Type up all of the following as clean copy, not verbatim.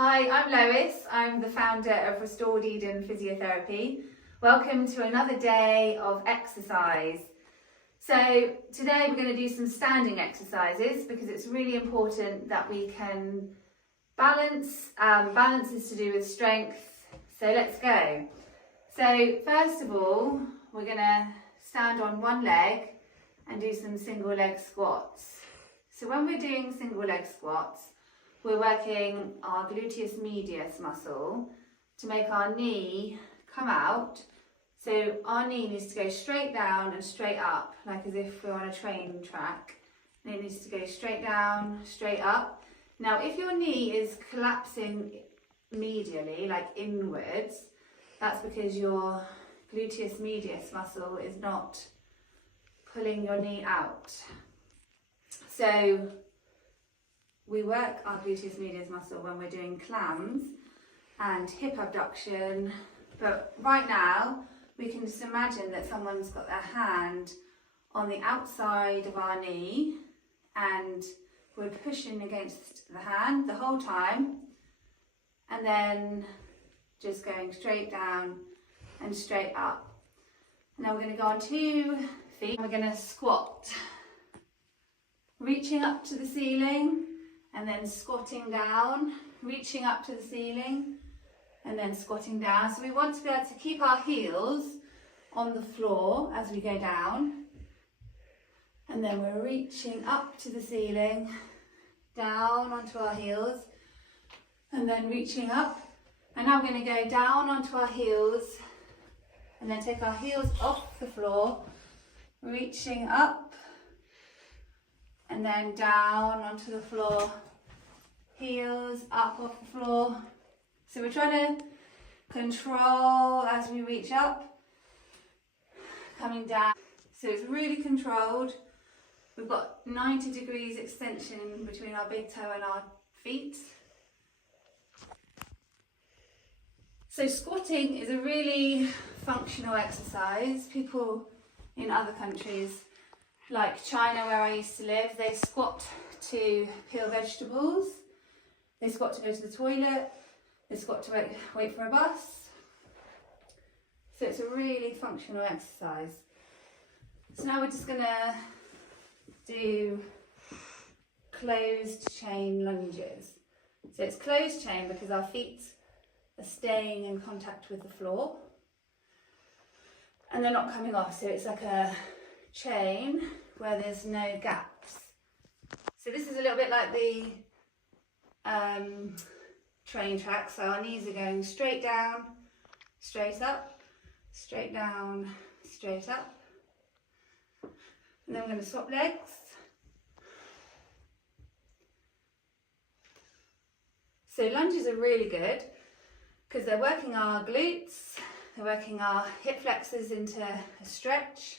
Hi, I'm Lois. I'm the founder of Restored Eden Physiotherapy. Welcome to another day of exercise. So today we're going to do some standing exercises because it's really important that we can balance. Balance is to do with strength. So let's go. So first of all, we're going to stand on one leg and do some single leg squats. So when we're doing single leg squats, we're working our gluteus medius muscle to make our knee come out. So our knee needs to go straight down and straight up, like as if we're on a train track. And it needs to go straight down, straight up. Now, if your knee is collapsing medially, like inwards, that's because your gluteus medius muscle is not pulling your knee out. So we work our gluteus medius muscle when we're doing clams and hip abduction, but right now we can just imagine that someone's got their hand on the outside of our knee and we're pushing against the hand the whole time and then just going straight down and straight up. Now we're going to go on 2 feet. We're going to squat, reaching up to the ceiling and then squatting down, reaching up to the ceiling and then squatting down. So we want to be able to keep our heels on the floor as we go down. And then we're reaching up to the ceiling, down onto our heels, and then reaching up. And now we're going to go down onto our heels and then take our heels off the floor, reaching up and then down onto the floor, heels up off the floor. So we're trying to control as we reach up, coming down. So it's really controlled. We've got 90 degrees extension between our big toe and our feet. So squatting is a really functional exercise. People in other countries, like China where I used to live, they squat to peel vegetables, they squat to go to the toilet, they squat to wait for a bus. So it's a really functional exercise. So now we're just going to do closed chain lunges. So it's closed chain because our feet are staying in contact with the floor and they're not coming off. So it's like a chain where there's no gaps. So this is a little bit like the train track. So our knees are going straight down, straight up, straight down, straight up. And then we're going to swap legs. So lunges are really good because they're working our glutes, they're working our hip flexors into a stretch,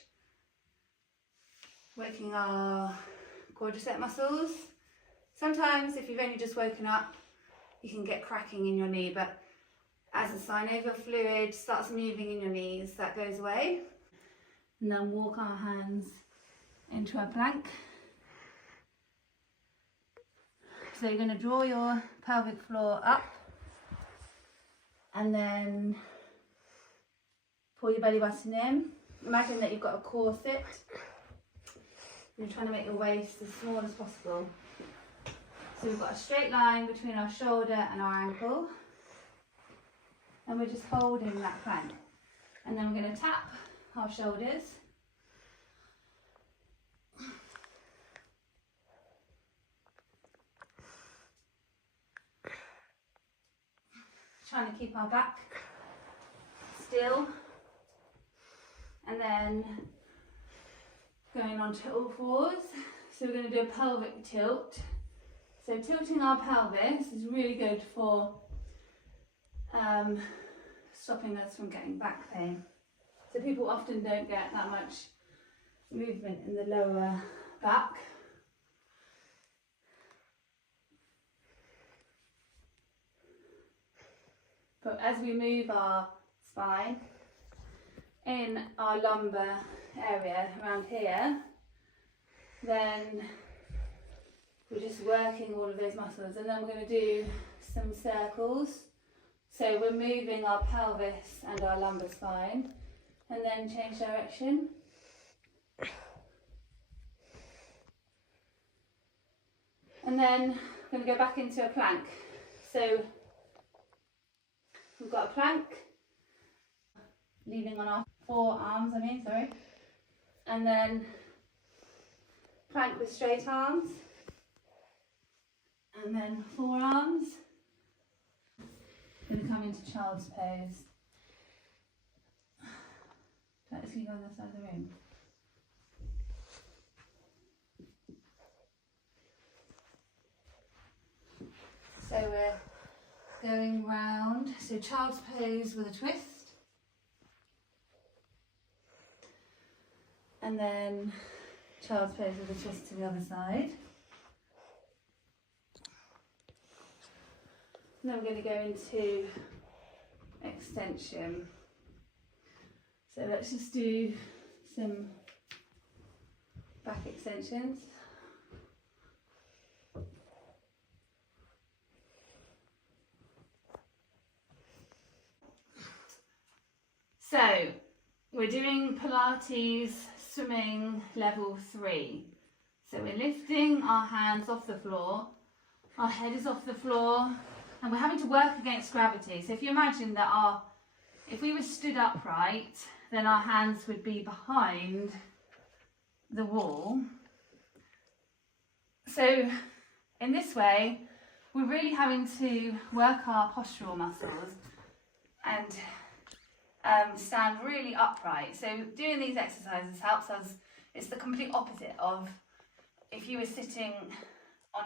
working our quadricep muscles. Sometimes if you've only just woken up, you can get cracking in your knee, but as the synovial fluid starts moving in your knees, that goes away. And then walk our hands into a plank. So you're going to draw your pelvic floor up and then pull your belly button in. Imagine that you've got a corset. You're trying to make your waist as small as possible. So we've got a straight line between our shoulder and our ankle. And we're just holding that plank. And then we're going to tap our shoulders. Trying to keep our back still. And then going on to all fours. So we're going to do a pelvic tilt. So tilting our pelvis is really good for stopping us from getting back pain. So people often don't get that much movement in the lower back. But as we move our spine in our lumbar area around here, then we're just working all of those muscles. And then we're going to do some circles. So we're moving our pelvis and our lumbar spine, and then change direction. And then I'm going to go back into a plank. So we've got a plank, leaning on our forearms, and then plank with straight arms, and then forearms. Going to come into child's pose. Let's go on the side of the room. So we're going round. So child's pose with a twist. And then child's pose with a twist to the other side. And then we're going to go into extension. So let's just do some back extensions. So we're doing Pilates swimming level 3. So we're lifting our hands off the floor, our head is off the floor, and we're having to work against gravity. So if you imagine that if we were stood upright, then our hands would be behind the wall. So in this way, we're really having to work our postural muscles and stand really upright. So doing these exercises helps us. It's the complete opposite of if you were sitting on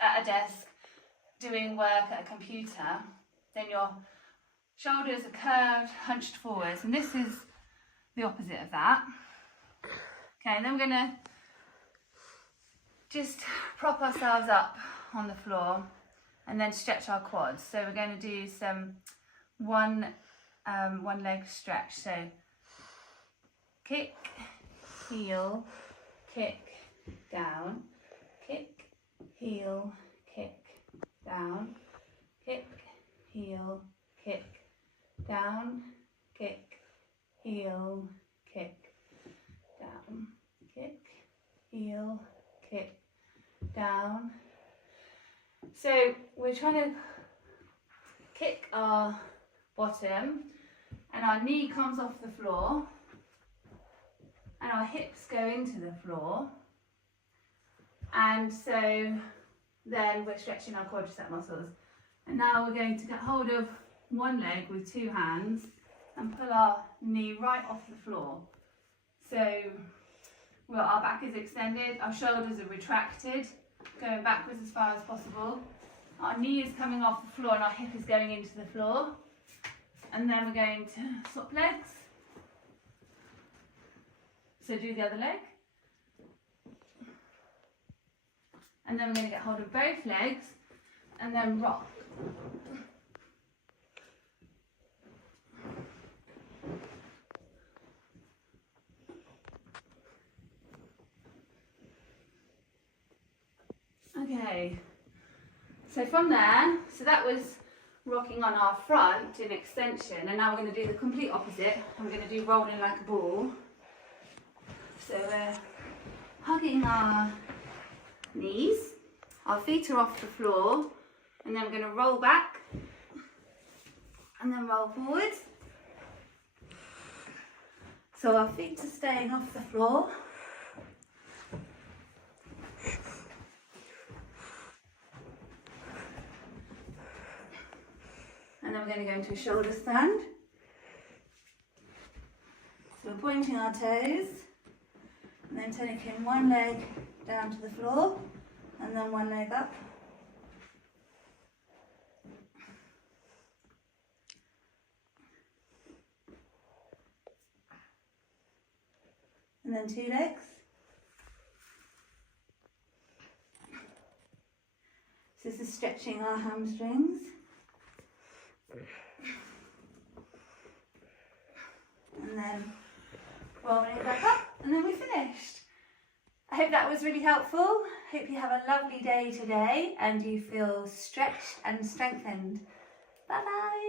at a desk doing work at a computer, then your shoulders are curved, hunched forwards, and this is the opposite of that. Okay, and then we're going to just prop ourselves up on the floor and then stretch our quads. So we're going to do some one leg stretch. So kick, heel, kick, down, kick, heel, kick, down, kick, heel, kick, down, kick, heel, kick, down, kick, heel, kick, down. So we're trying to kick our bottom and our knee comes off the floor and our hips go into the floor, and so then we're stretching our quadricep muscles. And now we're going to get hold of one leg with two hands and pull our knee right off the floor. So our back is extended, our shoulders are retracted, going backwards as far as possible. Our knee is coming off the floor and our hip is going into the floor. And then we're going to swap legs. So do the other leg. And then we're going to get hold of both legs and then rock. Okay, so from there, so that was rocking on our front in extension, and now we're going to do the complete opposite. I'm going to do rolling like a ball. So we're hugging our knees, our feet are off the floor, and then we're going to roll back and then roll forward. So our feet are staying off the floor. And then we're going to go into a shoulder stand. So we're pointing our toes and then taking one leg down to the floor and then one leg up. And then two legs. So this is stretching our hamstrings. And then rolling it back up, and then we finished. I hope that was really helpful. Hope you have a lovely day today and you feel stretched and strengthened. Bye bye.